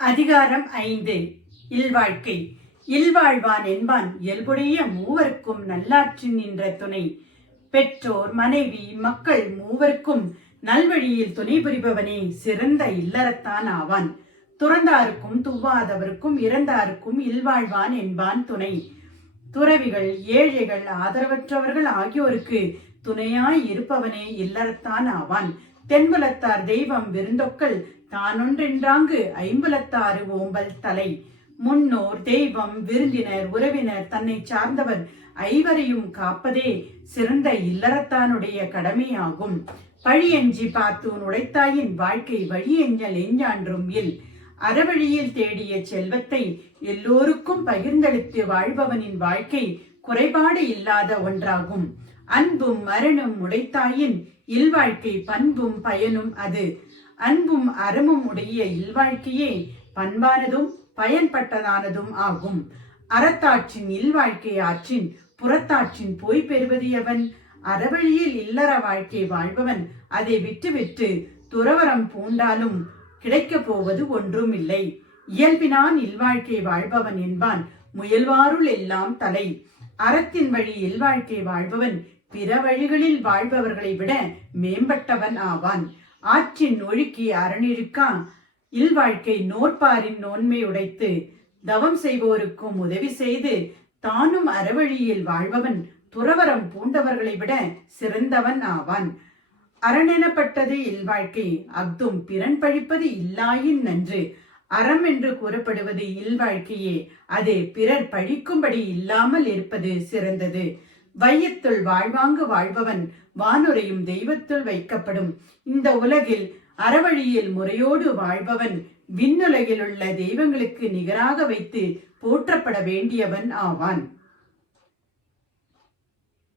அதிகாரம் ஐந்து. இல்வாழ்க்கை. இல்வாழ்வான் என்பான் இயல்புடைய மூவருக்கும் நல்லாற்றி நின்ற துணை. பெற்றோர் மனைவி மக்கள் மூவருக்கும் நல்வழியில் துணை புரிபவனே சிறந்த இல்லறத்தான் ஆவான். துறந்தாருக்கும் துவாதவருக்கும் இறந்தாருக்கும் இல்வாழ்வான் என்பான் துணை. துறவிகள் ஏழைகள் ஆதரவற்றவர்கள் ஆகியோருக்கு துணையாய் இருப்பவனே இல்லறத்தான் ஆவான். தென்புலத்தார் தெய்வம் விருந்தொக்கல் தானொன்றென்றாங்கு ஐம்புலத்தாறு ஓம்பல் தலை. முன்னோர் தெய்வம் விருந்தினர் உறவினர் தன்னை சார்ந்தவர் ஐவரையும் காப்பதே சிறந்த இல்லறத்தானுடைய கடமையாகும். பழியஞ்சி பார்த்தூன் உடைத்தாயின் வாழ்க்கை வழியெஞ்சல் எஞ்சான்றும் இல். அறவழியில் தேடிய செல்வத்தை எல்லோருக்கும் பகிர்ந்தளித்து வாழ்பவனின் வாழ்க்கை குறைபாடு இல்லாத ஒன்றாகும். அன்பும் மரணம் உடைத்தாயின் இல்வாழ்க்கை பண்பும் பயனும் அது. அன்பும் அறமும் உடைய இல்வாழ்க்கையே பண்பானதும் பயன்பட்டதானதும் ஆகும். அறத்தாற்றின் இல்வாழ்க்கை ஆற்றின் புறத்தாற்றின் போய் பெறுவது எவன் அறவழியில் இல்லற வாழ்க்கை வாழ்பவன். அதை விட்டுவிட்டு துறவரம் பூண்டாலும் கிடைக்கப் போவது ஒன்றும் இல்லை இயல்பினான் இல்வாழ்க்கை வாழ்பவன் என்பான் முயல்வாருள் எல்லாம் தலை. அறத்தின் வழி இல்வாழ்க்கை வாழ்பவன் பிற வழிகளில் வாழ்பவர்களை விட மேம்பட்டவன் ஆவான். ஆற்றின் ஒழுக்கி அரணிருக்கா இல்வாழ்க்கை நோற்பாரின் நோன்மை உடைத்து தவம் செய்வோருக்கும் உதவி செய்து தானும் அறவழியில் வாழ்பவன் துறவரம் பூண்டவர்களை விட சிறந்தவன் ஆவான். அரணெனப்பட்டது இல்வாழ்க்கை அஃதும் பிறன் பழிப்பது இல்லாயின் நன்று. அறம் என்று கூறப்படுவது இல்வாழ்க்கையே அது பிறர் பழிக்கும்படி இல்லாமல் இருப்பது சிறந்தது. வையத்துள் வாழ்வாங்கு வாழ்பவன் வானுரையும் தெய்வத்துள் வைக்கப்படும். இந்த உலகில் அறவழியில் முறையோடு வாழ்பவன் விண்ணுலகில் உள்ள தெய்வங்களுக்கு நிகராக வைத்து போற்றப்பட வேண்டியவன் ஆவான்.